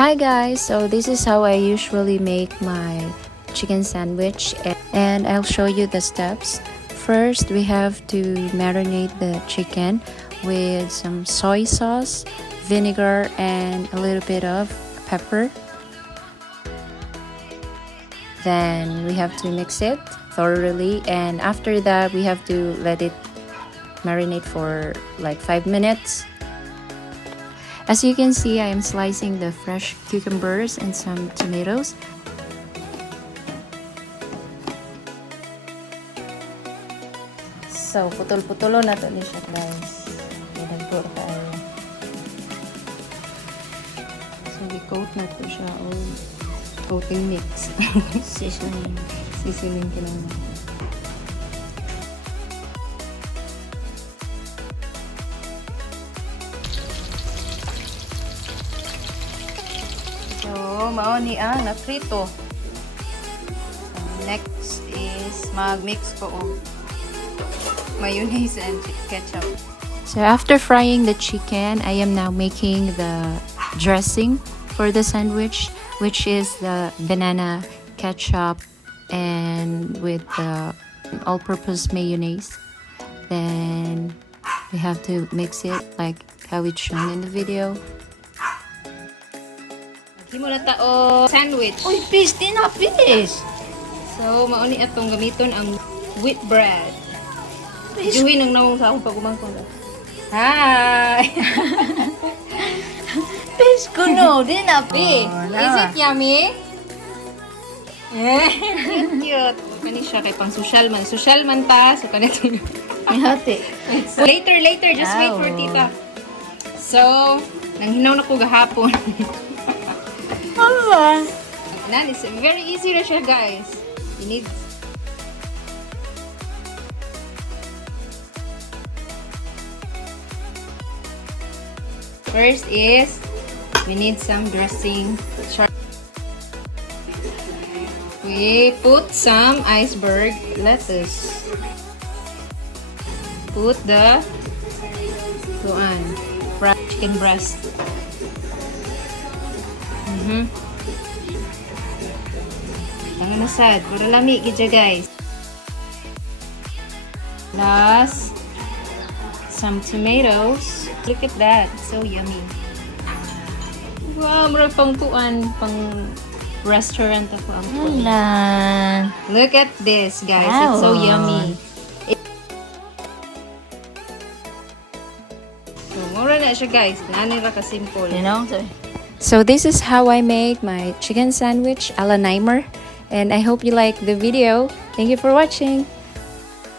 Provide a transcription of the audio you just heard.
Hi guys, so this is how I usually make my chicken sandwich, and I'll show you the steps. First, we have to marinate the chicken with some soy sauce, vinegar, and a little bit of pepper. Then we have to mix it thoroughly, and after that we have to let it marinate for like 5 minutes. As you can see, I am slicing the fresh cucumbers and some tomatoes. So, putol-putulo na to ni siya, guys. Pinagpuro tayo. So, i-coat na to siya. Coating mix. Seasoning. Seasoning ka lang natin. So, maoni ang naprito. So, next is mag-mix ko mayonnaise and ketchup. So, after frying the chicken, I am now making the dressing for the sandwich, which is the banana ketchup and with the all-purpose mayonnaise. Then, we have to mix it like how it's shown in the video. Himo na tao sandwich. Uy, fish! Di na fish! So, mauni atong gamiton ang wheat bread. Fish! Juhin ang nawong sa akong pagumangkong. Hi! Fish ko no! Di na fish! Is it yummy? Cute! Kani siya kay pang social man. Social man ta. So, kanito. Hati. Later. Just wait for tita. So, nanghinaw na ko gahapon. It's very easy na siya, guys. You need first is we need some dressing. We put some iceberg lettuce. Put the chicken breast. Tangan na sad. Para lami gidya, guys. Plus, some tomatoes. Look at that. So yummy. Wow, marag pang tuan. Pang restaurant ako ang tuan. Look at this, guys. Wow. It's so yummy. So, mura na siya, guys. Nanira ka simple. You know? So this is how I make my chicken sandwich a la Nimer, and I hope you like the video. Thank you for watching.